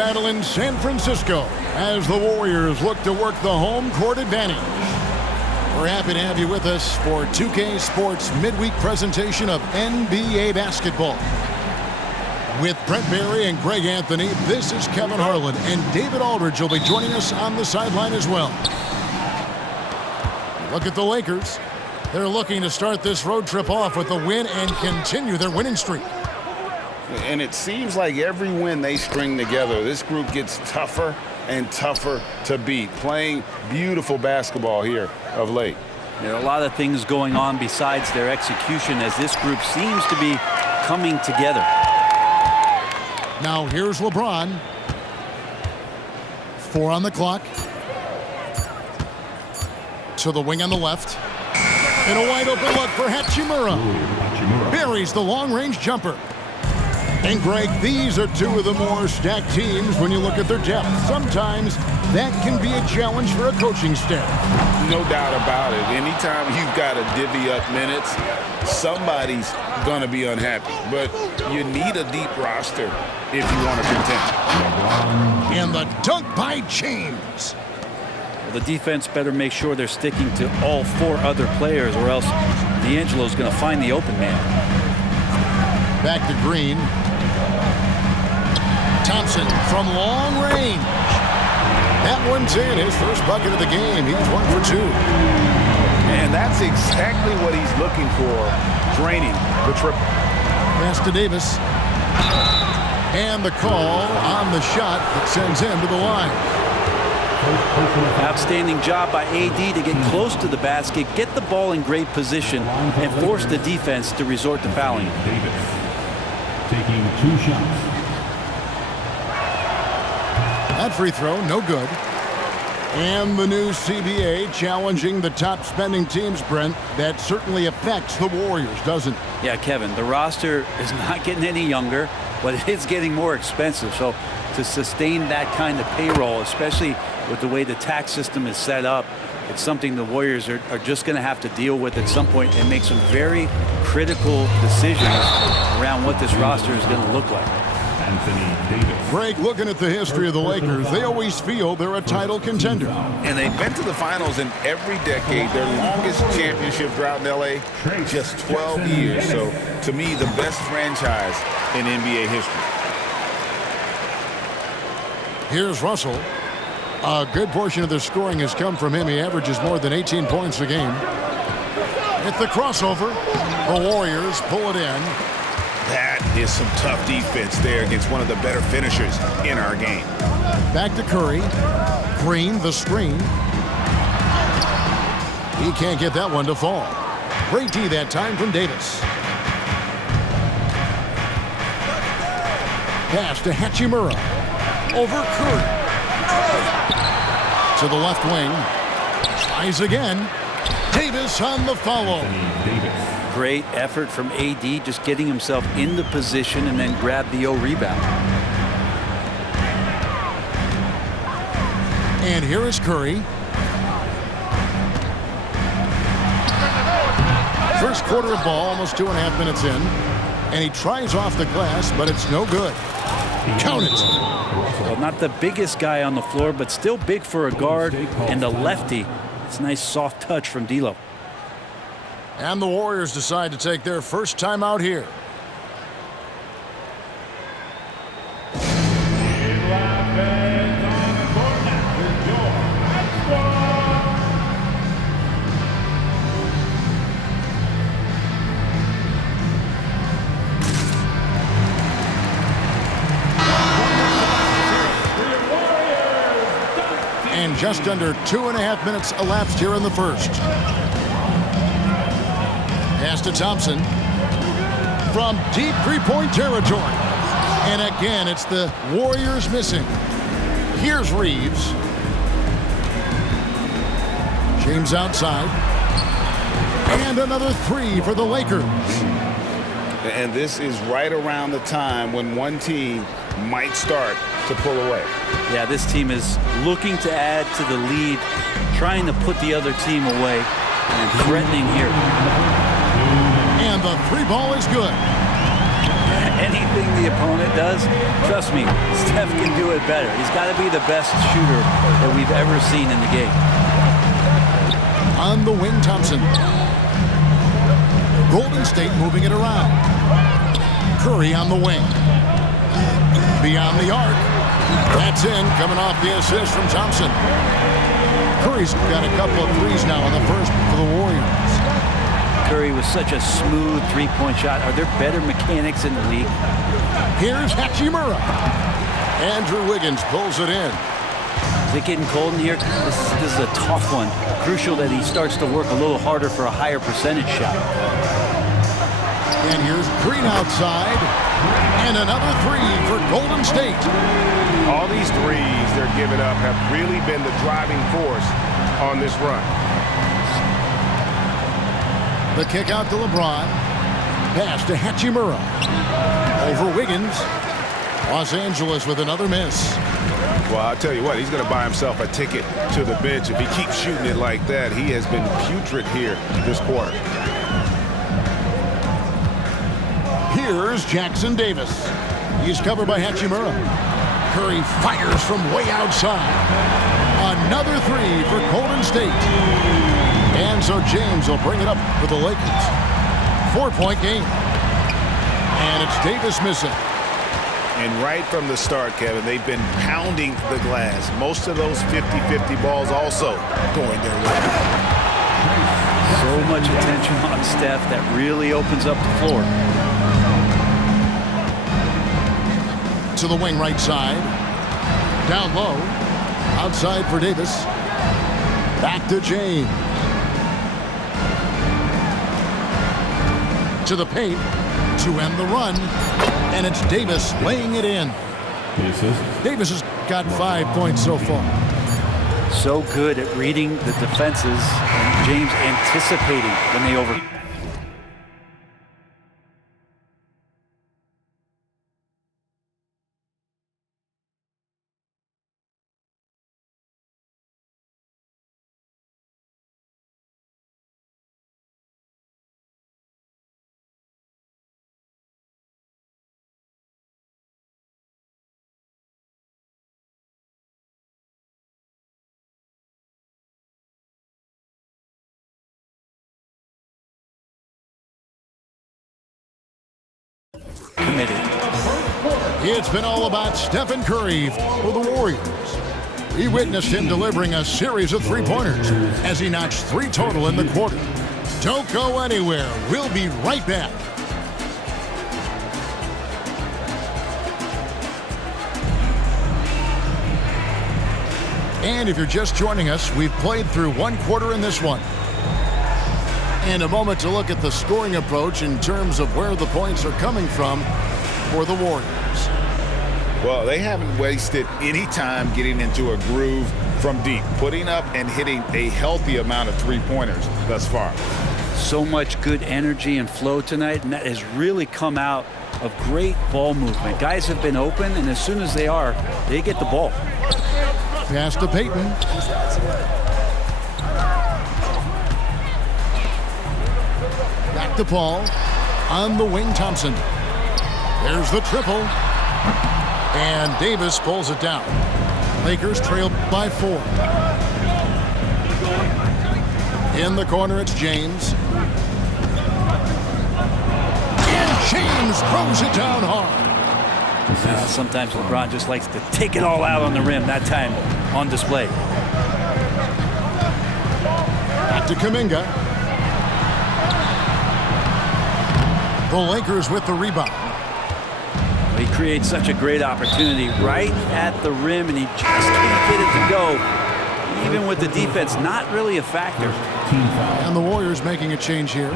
battle in San Francisco as the Warriors look to work the home court advantage. We're happy to have you with us for 2K Sports midweek presentation of NBA basketball. With Brent Barry and Greg Anthony, this is Kevin Harlan, and David Aldridge will be joining us on the sideline as well. Look at the Lakers. They're looking to start this road trip off with a win and continue their winning streak. And it seems like every win they string together, this group gets tougher and tougher to beat. Playing beautiful basketball here of late. There are a lot of things going on besides their execution as this group seems to be coming together. Now here's LeBron. 4 on the clock. To the wing on the left. And a wide open look for Hachimura. Buries the long-range jumper. And Greg, these are two of the more stacked teams when you look at their depth. Sometimes that can be a challenge for a coaching staff. No doubt about it. Anytime you've got to divvy up minutes, somebody's going to be unhappy. But you need a deep roster if you want to contend. And the dunk by James. Well, the defense better make sure they're sticking to all 4 other players, or else D'Angelo's going to find the open man. Back to Green. Thompson from long range. That one's in. His first bucket of the game. He's 1 for 2. And that's exactly what he's looking for, draining the triple. Pass to Davis. And the call on the shot that sends him to the line. Outstanding job by AD to get close to the basket, get the ball in great position, and force the defense to resort to fouling. Davis taking 2 shots. That free throw, no good. And the new CBA challenging the top spending teams, Brent. That certainly affects the Warriors, doesn't it? Yeah, Kevin, the roster is not getting any younger, but it is getting more expensive. So to sustain that kind of payroll, especially with the way the tax system is set up, it's something the Warriors are just going to have to deal with at some point and make some very critical decisions around what this roster is going to look like. Anthony Davis. Greg, looking at the history of the Lakers, they always feel they're a title contender. And they've been to the finals in every decade. Their longest championship drought in LA, just 12 years. So, to me, the best franchise in NBA history. Here's Russell. A good portion of their scoring has come from him. He averages more than 18 points a game. At the crossover, the Warriors pull it in. That is some tough defense there against one of the better finishers in our game. Back to Curry. Green, the screen. He can't get that one to fall. Great D that time from Davis. Pass to Hachimura. Over Curry. To the left wing. Tries again. Davis on the follow. Great effort from AD, just getting himself into position and then grab the rebound. And here is Curry. First quarter of ball, almost 2.5 minutes in. And he tries off the glass, but it's no good. Count it. Well, not the biggest guy on the floor, but still big for a guard and a lefty. It's a nice soft touch from D'Lo. And the Warriors decide to take their first time out here. And just under 2.5 minutes elapsed here in the first. Pass to Thompson from deep three-point territory. And again, it's the Warriors missing. Here's Reeves. James outside. And another 3 for the Lakers. And this is right around the time when one team might start to pull away. Yeah, this team is looking to add to the lead, trying to put the other team away, and threatening here. And the 3 ball is good. anything the opponent does, trust me, Steph can do it better. He's got to be the best shooter that we've ever seen in the game. On the wing, Thompson. Golden State moving it around. Curry on the wing. Beyond the arc. That's in, coming off the assist from Thompson. Curry's got a couple of threes now in the first for the Warriors. Curry was such a smooth three-point shot. Are there better mechanics in the league? Here's Hachimura. Andrew Wiggins pulls it in. Is it getting cold in here? This is a tough one. Crucial that he starts to work a little harder for a higher percentage shot. And here's Green outside. And another three for Golden State. All these threes they're giving up have really been the driving force on this run. The kick out to LeBron. Pass to Hachimura. Over Wiggins. Los Angeles with another miss. Well, I'll tell you what, he's going to buy himself a ticket to the bench if he keeps shooting it like that. He has been putrid here this quarter. Here's Jackson Davis. He's covered by Hachimura. Curry fires from way outside. Another three for Golden State. And so James will bring it up for the Lakers. 4-point game. And it's Davis missing. And right from the start, Kevin, they've been pounding the glass. Most of those 50-50 balls also going their way. So much attention on Steph that really opens up the floor. To the wing right side. Down low. Outside for Davis. Back to James. To the paint. To end the run. And it's Davis laying it in. Davis has got 5 points so far. So good at reading the defenses and James anticipating when they over. Committed. It's been all about Stephen Curry for the Warriors. We witnessed him delivering a series of three-pointers as he notched 3 total in the quarter. Don't go anywhere. We'll be right back. And if you're just joining us, we've played through 1 quarter in this one. And a moment to look at the scoring approach in terms of where the points are coming from for the Warriors. Well, they haven't wasted any time getting into a groove from deep, putting up and hitting a healthy amount of three-pointers thus far. So much good energy and flow tonight, and that has really come out of great ball movement. Guys have been open, and as soon as they are, they get the ball. Pass to Payton. Back to Paul. On the wing, Thompson. There's the triple. And Davis pulls it down. Lakers trail by 4. In the corner, it's James. And James throws it down hard. Sometimes LeBron just likes to take it all out on the rim. That time on display. Back to Kuminga. The Lakers with the rebound. He creates such a great opportunity right at the rim, and he just can't get it to go. Even with the defense, not really a factor. And the Warriors making a change here.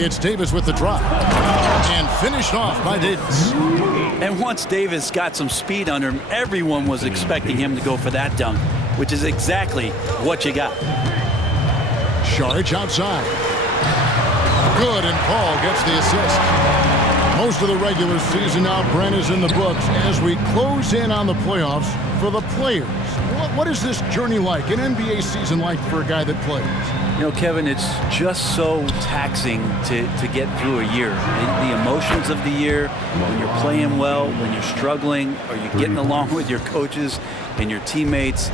It's Davis with the drop. And finished off by Davis. And once Davis got some speed under him, everyone was expecting him to go for that dunk, which is exactly what you got. Saric outside. Good, and Paul gets the assist. Most of the regular season now, Brent, is in the books as we close in on the playoffs for the players. What is this journey like, an NBA season like for a guy that plays? You know, Kevin, it's just so taxing to get through a year. The emotions of the year, when you're playing well, when you're struggling, are you getting along with your coaches and your teammates?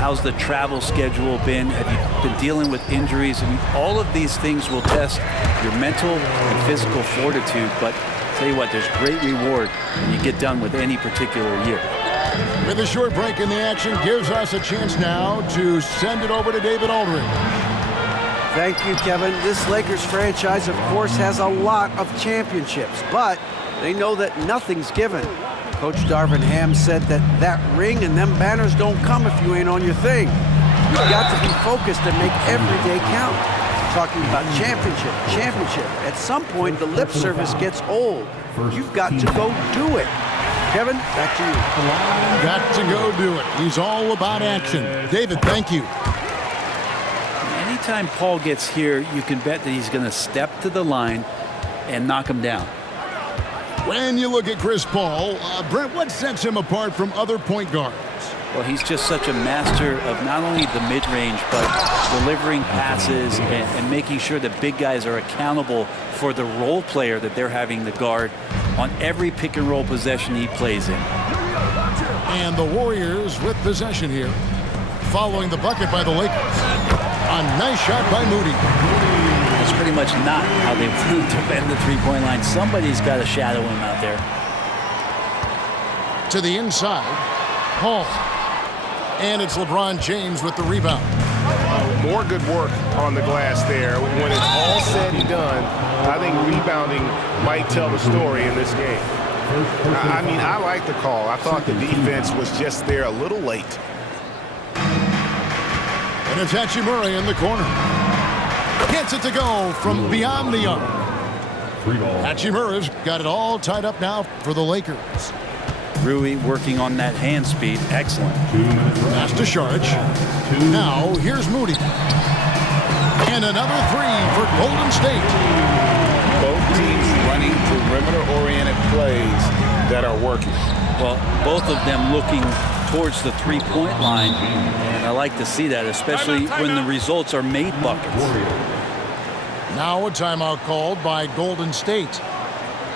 How's the travel schedule been? Have you been dealing with injuries? I mean, all of these things will test your mental and physical fortitude, but I'll tell you what, there's great reward when you get done with any particular year. With a short break in the action, gives us a chance now to send it over to David Aldridge. Thank you, Kevin. This Lakers franchise, of course, has a lot of championships, but they know that nothing's given. Coach Darvin Ham said that ring and them banners don't come if you ain't on your thing. You've got to be focused and make every day count. Talking about championship. At some point, the lip service gets old. You've got to go do it. Kevin, back to you. Got to go do it. He's all about action. David, thank you. Anytime Paul gets here, you can bet that he's going to step to the line and knock him down. When you look at Chris Paul, Brent, what sets him apart from other point guards? Well, he's just such a master of not only the mid-range, but delivering passes and making sure that big guys are accountable for the role player that they're having to guard on every pick and roll possession he plays in. And the Warriors with possession here, following the bucket by the Lakers. A nice shot by Moody. That's pretty much not how they defend the three-point line. Somebody's got to shadow him out there. To the inside, Paul. And it's LeBron James with the rebound. More good work on the glass there. When it's all said and done, I think rebounding might tell the story in this game. I mean, I like the call. I thought the defense was just there a little late. And it's Hachimura in the corner. Gets it to go from beyond the arc. Hachimura's got it all tied up now for the Lakers. Rui working on that hand speed. Excellent. Pass to Saric. Now here's Moody. And another three for Golden State. Both teams running perimeter-oriented plays that are working. Well, both of them looking towards the three-point line, and I like to see that, especially when the results are made buckets. Now a timeout called by Golden State.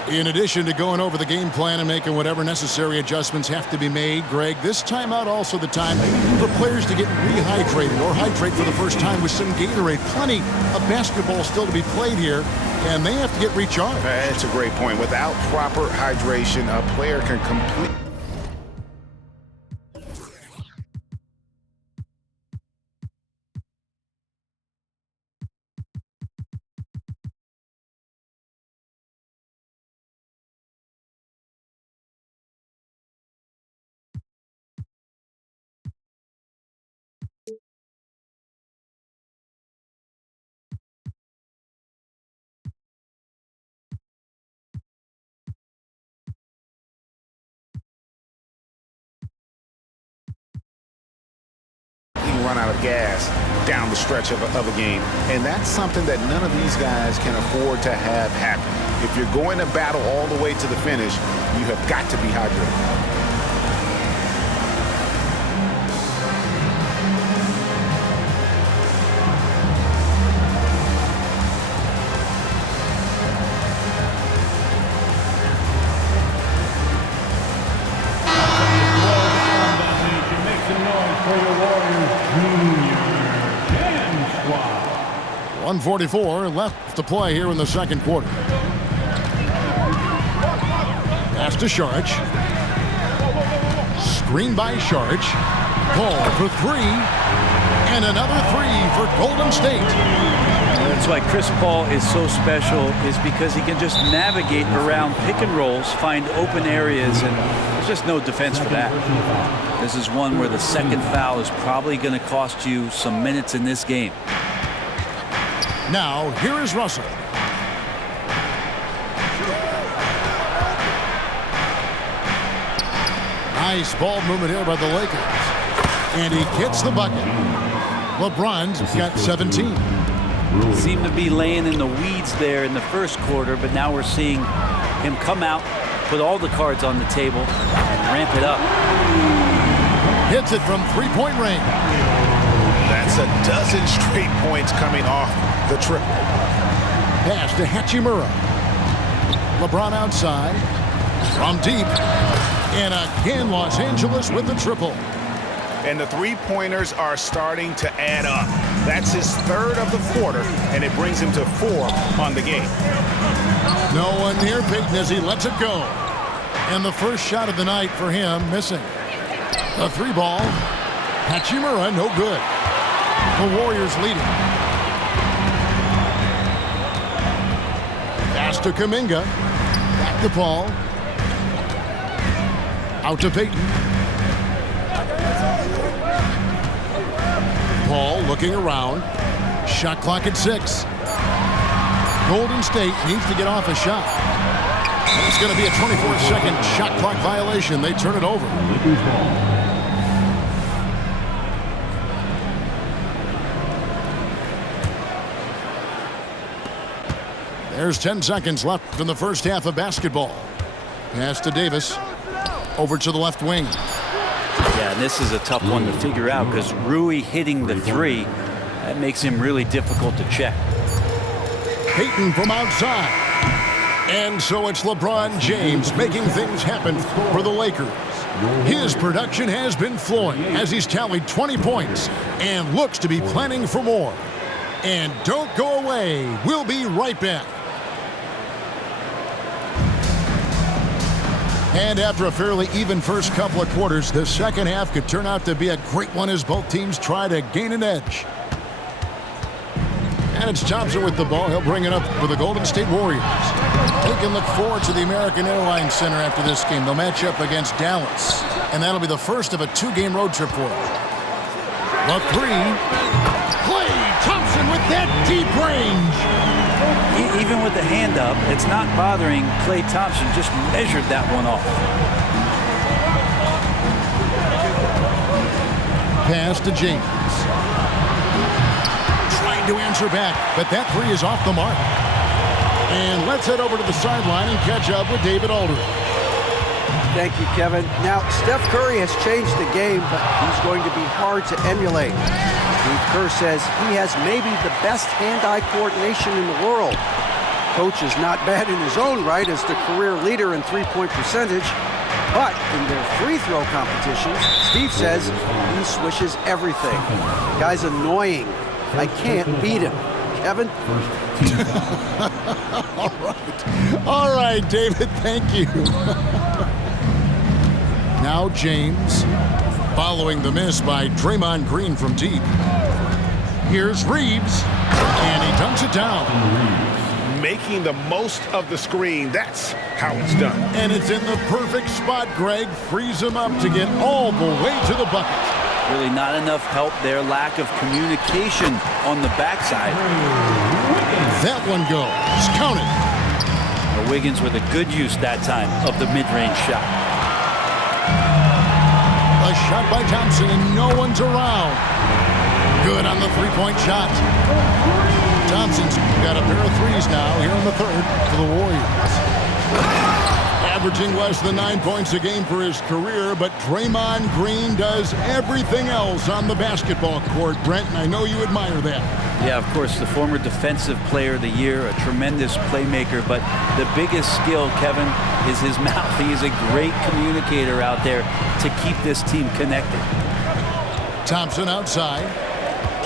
In addition to going over the game plan and making whatever necessary adjustments have to be made, Greg, this timeout also the time for players to get rehydrated or hydrate for the first time with some Gatorade. Plenty of basketball still to be played here, and they have to get recharged. That's a great point. Without proper hydration, a player can complete. Run out of gas down the stretch of a game, and that's something that none of these guys can afford to have happen. If you're going to battle all the way to the finish, you have got to be hydrated. For the Warriors Junior 1:44 left to play here in the second quarter. Pass to Saric. Screen by Saric. Paul for three. And another three for Golden State. That's why Chris Paul is so special, is because he can just navigate around pick and rolls, find open areas, and there's just no defense for that. This is one where the second foul is probably going to cost you some minutes in this game. Now, here is Russell. Nice ball movement here by the Lakers. And he gets the bucket. LeBron's got 17. Seemed to be laying in the weeds there in the first quarter, but now we're seeing him come out, put all the cards on the table, and ramp it up. Hits it from three-point range. That's That's a dozen straight points coming off the triple. Pass to Hachimura. LeBron outside. From deep. And again, Los Angeles with the triple. And the three-pointers are starting to add up. That's his third of the quarter, and it brings him to 4 on the game. No one near Peyton as he lets it go. And the first shot of the night for him missing. A 3-ball. Hachimura, no good. The Warriors leading. Pass to Kuminga. Back to Paul. Out to Peyton. Paul looking around. Shot clock at 6. Golden State needs to get off a shot. It's going to be a 24-second shot clock violation. They turn it over. There's 10 seconds left in the first half of basketball. Pass to Davis. Over to the left wing. Yeah, and this is a tough one to figure out because Rui hitting the 3, that makes him really difficult to check. Peyton from outside. And so it's LeBron James making things happen for the Lakers. His production has been flowing as he's tallied 20 points and looks to be planning for more. And don't go away. We'll be right back. And after a fairly even first couple of quarters, the second half could turn out to be a great one as both teams try to gain an edge. And it's Thompson with the ball. He'll bring it up for the Golden State Warriors. They can look forward to the American Airlines Center after this game. They'll match up against Dallas. And that'll be the first of a 2-game road trip for them. The 3. Klay Thompson with that deep range. Even with the hand up, it's not bothering Klay Thompson. Just measured that one off. Pass to James. Trying to answer back, but that 3 is off the mark. And let's head over to the sideline and catch up with David Aldridge. Thank you, Kevin. Now, Steph Curry has changed the game, but he's going to be hard to emulate. Steve Kerr says he has maybe the best hand-eye coordination in the world. Coach is not bad in his own right as the career leader in three-point percentage, but in their free throw competitions, Steve says he swishes everything. The guy's annoying. I can't beat him. Kevin? All right, David, thank you. Now James, following the miss by Draymond Green from deep. Here's Reeves, and he dunks it down. Making the most of the screen, that's how it's done. And it's in the perfect spot, Greg. Frees him up to get all the way to the bucket. Really not enough help there. Lack of communication on the backside. That one goes. Count it. Wiggins with a good use that time of the mid-range shot. A shot by Thompson, and no one's around. Good on the three-point shot. Thompson's got a pair of threes now here in the third for the Warriors. Averaging less than 9 points a game for his career, but Draymond Green does everything else on the basketball court, Brent, and I know you admire that. Yeah, of course, the former Defensive Player of the Year, a tremendous playmaker, but the biggest skill, Kevin, is his mouth. He is a great communicator out there to keep this team connected. Thompson outside,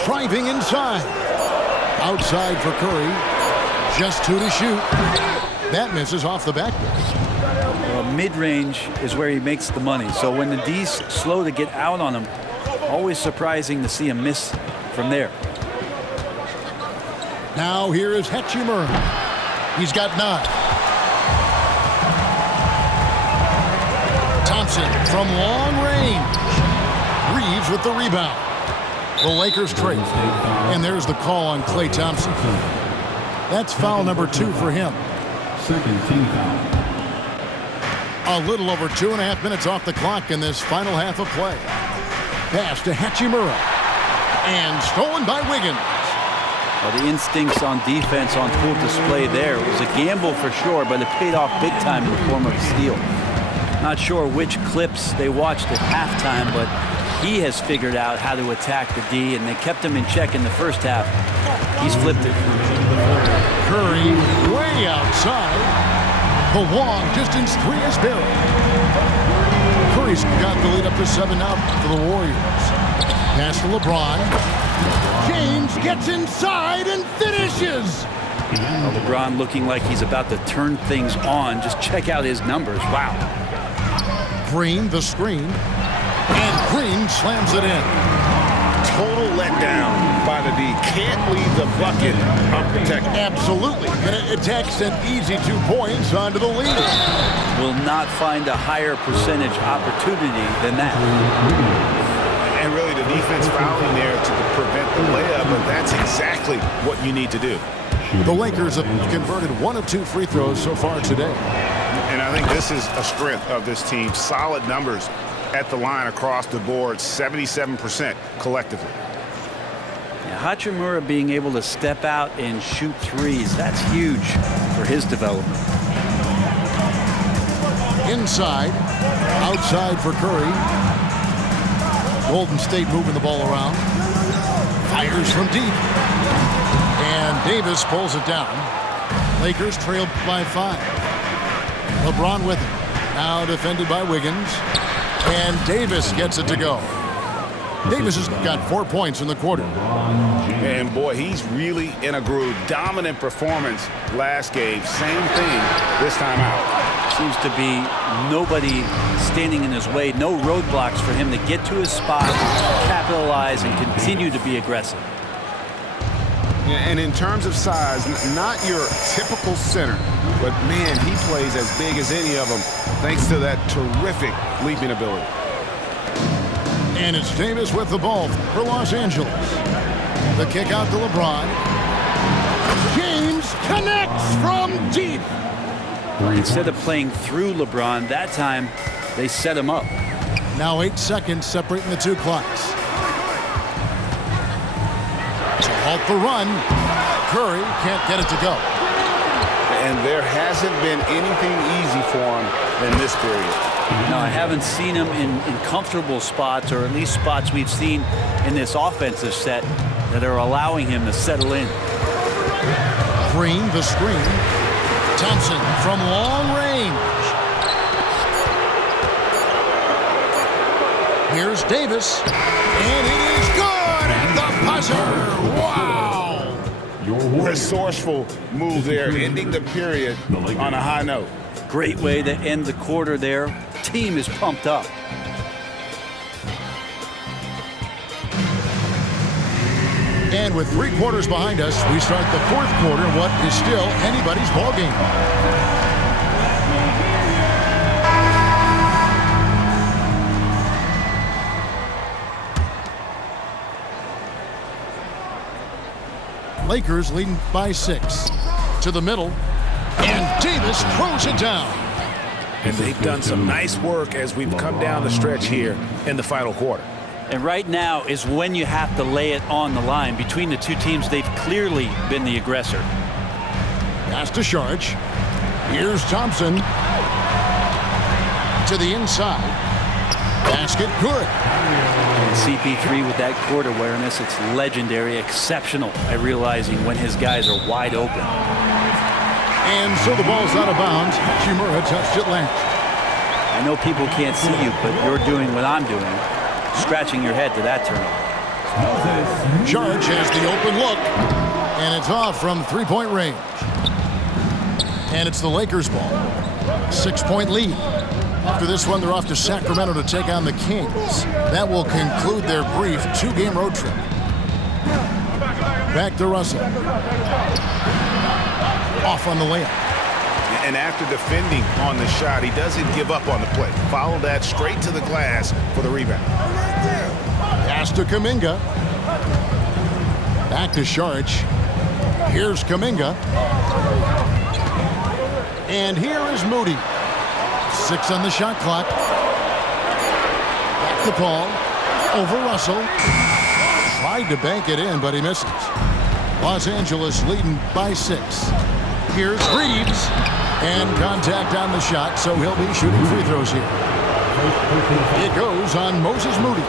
driving inside. Outside for Curry, just 2 to shoot. That misses off the backboard. Well, mid-range is where he makes the money. So when the D's slow to get out on him, always surprising to see him miss from there. Now here is Hachimura. He's got 9. Thompson from long range. Reeves with the rebound. The Lakers trade. And there's the call on Klay Thompson. That's foul number 2 for him. Second team foul. A little over 2.5 minutes off the clock in this final half of play. Pass to Hachimura. And stolen by Wiggins. Well, the instincts on defense on full display there. It was a gamble for sure, but it paid off big time in the form of a steal. Not sure which clips they watched at halftime, but he has figured out how to attack the D, and they kept him in check in the first half. He's flipped it. Curry way outside. The long distance three is buried. Curry's got the lead up to 7 now for the Warriors. Pass to LeBron. James gets inside and finishes. Well, LeBron looking like he's about to turn things on. Just check out his numbers. Wow. Green the screen. And Green slams it in. Total letdown by the D. Can't leave the bucket unprotected. Absolutely. And it takes an easy 2 points onto the lead. Will not find a higher percentage opportunity than that. And really the defense fouling there to prevent the layup, but that's exactly what you need to do. The Lakers have converted 1 of 2 free throws so far today. And I think this is a strength of this team. Solid numbers at the line across the board, 77% collectively. Yeah, Hachimura being able to step out and shoot threes, that's huge for his development. Inside, outside for Curry. Golden State moving the ball around. Fires from deep. And Davis pulls it down. Lakers trailed by 5. LeBron with it. Now defended by Wiggins. And Davis gets it to go. Davis has got 4 points in the quarter. And boy, he's really in a groove. Dominant performance last game. Same thing this time out. Seems to be nobody standing in his way. No roadblocks for him to get to his spot, capitalize, and continue to be aggressive. And in terms of size, not your typical center, but man, he plays as big as any of them thanks to that terrific leaping ability. And it's Davis with the ball for Los Angeles. The kick out to LeBron. James connects from deep. Instead of playing through LeBron, that time they set him up. Now 8 seconds separating the 2 clocks. To halt the run. Curry can't get it to go. And there hasn't been anything easy for him in this period. No, I haven't seen him in comfortable spots, or at least spots we've seen in this offensive set that are allowing him to settle in. Green the screen. Thompson from long range. Here's Davis. And it is good at the buzzer. Wow. Resourceful move there, ending the period on a high note. Great way to end the quarter there. Team is pumped up. And with 3 quarters behind us, we start the 4th quarter in what is still anybody's ball game. Lakers leading by 6. To the middle, and Davis throws it down. And they've done some nice work as we've come down the stretch here in the final quarter. And right now is when you have to lay it on the line. Between the two teams, they've clearly been the aggressor. Pass to Sharge. Here's Thompson. To the inside. Basket good. And CP3 with that court awareness, it's legendary, exceptional at realizing when his guys are wide open. And so the ball's out of bounds. Hachimura touched it last. I know people can't see you, but you're doing what I'm doing. Scratching your head to that turnover. Sharge has the open look. And it's off from 3-point range. And it's the Lakers ball. 6-point lead. After this one, they're off to Sacramento to take on the Kings. That will conclude their brief 2-game road trip. Back to Russell. Off on the layup. And after defending on the shot, he doesn't give up on the play. Follow that straight to the glass for the rebound. Pass to Kuminga. Back to Sharge. Here's Kuminga. And here is Moody. 6 on the shot clock. Back to Paul. Over Russell. Tried to bank it in, but he misses. Los Angeles leading by 6. Here's Reeves. And contact on the shot, so he'll be shooting free throws here. It goes on Moses Moody.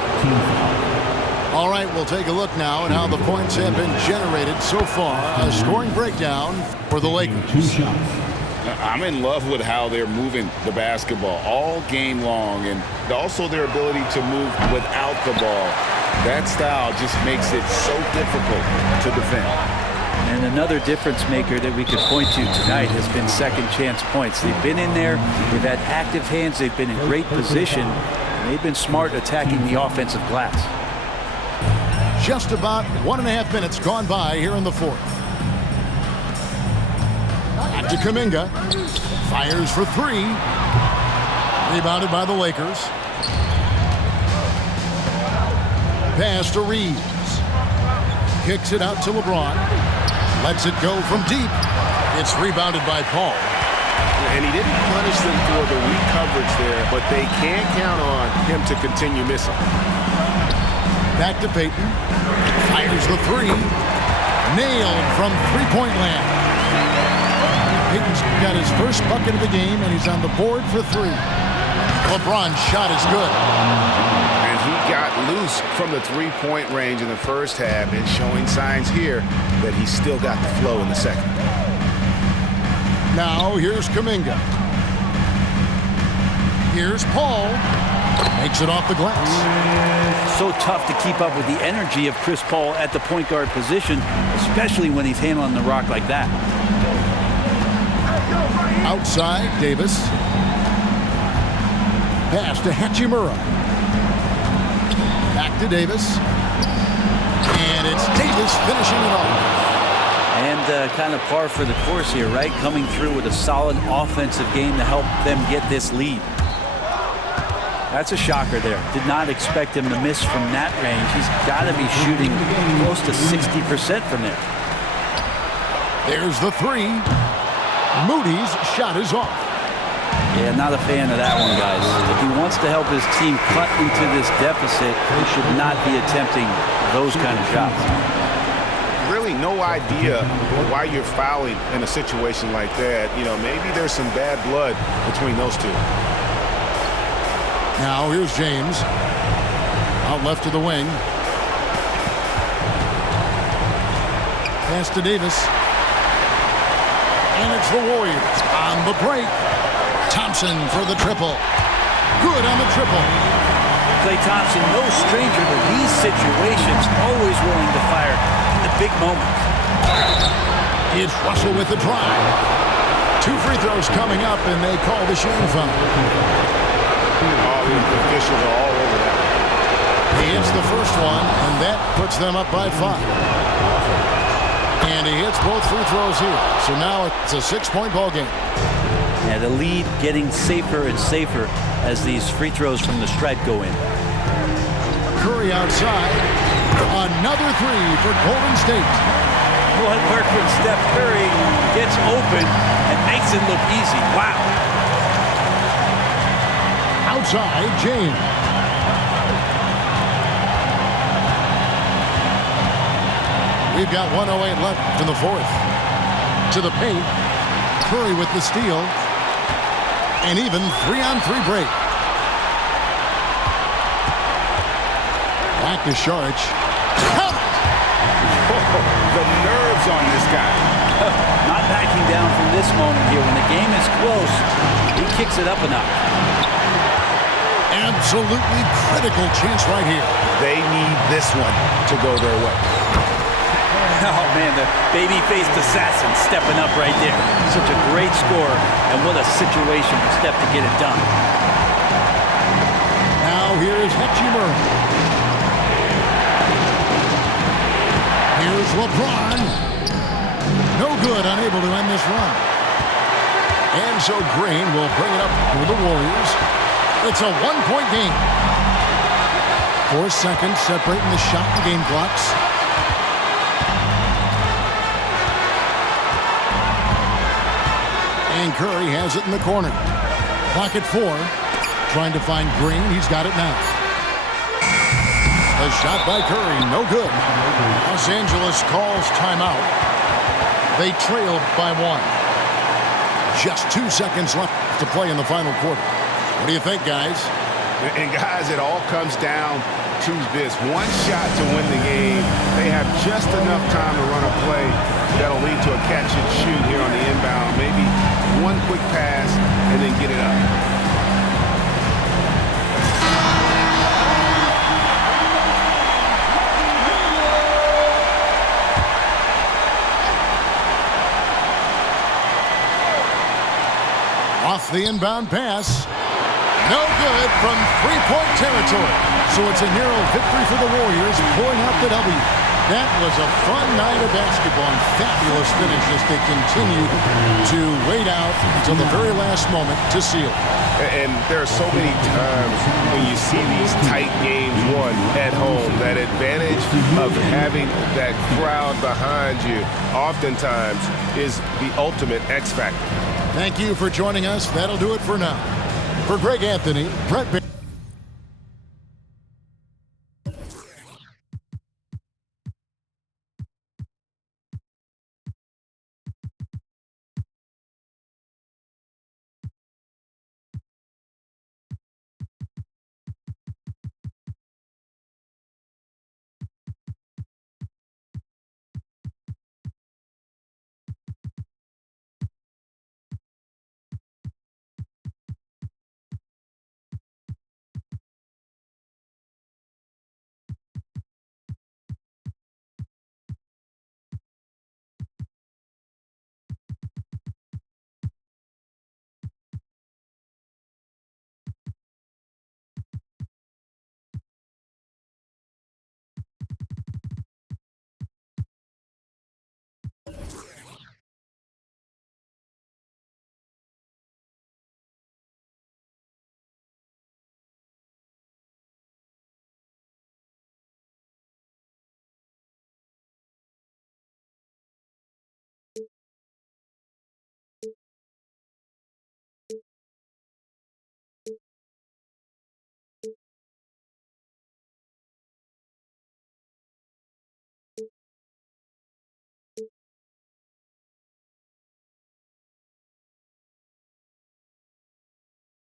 All right, we'll take a look now at how the points have been generated so far. A scoring breakdown for the Lakers. I'm in love with how they're moving the basketball all game long, and also their ability to move without the ball. That style just makes it so difficult to defend. And another difference maker that we could point to tonight has been second chance points. They've been in there, they've had active hands, they've been in great position, and they've been smart attacking the offensive glass. Just about 1.5 minutes gone by here in the fourth. Back to Kuminga. Fires for three. Rebounded by the Lakers. Pass to Reeves. Kicks it out to LeBron. Lets it go from deep. It's rebounded by Paul. And he didn't punish them for the weak coverage there, but they can't count on him to continue missing. Back to Payton. Fires the three. Nailed from three-point land. Payton's got his first bucket of the game, and he's on the board for three. LeBron's shot is good. And he got loose from the three-point range in the first half and showing signs here that he's still got the flow in the second. Now here's Kuminga. Here's Paul. Makes it off the glass. So tough to keep up with the energy of Chris Paul at the point guard position, especially when he's handling the rock like that. Outside, Davis. Pass to Hachimura. Back to Davis. And it's Davis finishing it off. And kind of par for the course here, right? Coming through with a solid offensive game to help them get this lead. That's a shocker there. Did not expect him to miss from that range. He's got to be shooting close to 60% from there. There's the three. Moody's shot is off. Yeah, not a fan of that one, guys. If he wants to help his team cut into this deficit, he should not be attempting those kind of shots. Really no idea why you're fouling in a situation like that. You know, maybe there's some bad blood between those two. Now here's James. Out left to the wing. Pass to Davis. And it's the Warriors on the break. Thompson for the triple. Good on the triple. Klay Thompson, no stranger to these situations, always willing to fire in the big moments. It's Russell with the drive. 2 free throws coming up, and they call the shooting foul. The officials are all over that. He hits the first one, and that puts them up by 5. And he hits both free throws here. So now it's a 6-point ball game. Yeah, the lead getting safer and safer as these free throws from the stripe go in. Curry outside. Another three for Golden State. What work from Steph Curry, gets open and makes it look easy. Wow. Outside, James. We've got 1:08 left in the fourth. To the paint. Curry with the steal. And even 3-on-3 break. Back to Saric. The nerves on this guy. Not backing down from this moment here. When the game is close, he kicks it up a notch. Absolutely critical chance right here. They need this one to go their way. Oh, man, the baby-faced assassin stepping up right there. Such a great score, and what a situation for Steph to get it done. Now here's Hachimura. Here's LeBron. No good, unable to end this run. And so Green will bring it up for the Warriors. It's a 1-point game. 4 seconds separating the shot and game clocks. And Curry has it in the corner. Clock at 4. Trying to find Green. He's got it now. A shot by Curry. No good. Los Angeles calls timeout. They trail by 1. Just 2 seconds left to play in the final quarter. What do you think, guys? And guys, it all comes down to this. One shot to win the game. They have just enough time to run a play that'll lead to a catch and shoot here on the inbound. Maybe one quick pass and then get it up. Off the inbound pass. No good from three-point territory. So it's a narrow victory for the Warriors, pulling out the W. That was a fun night of basketball and fabulous finish as they continue to wait out until the very last moment to seal. And there are so many times when you see these tight games won at home, that advantage of having that crowd behind you oftentimes is the ultimate X factor. Thank you for joining us. That'll do it for now. For Greg Anthony, Brett Baird.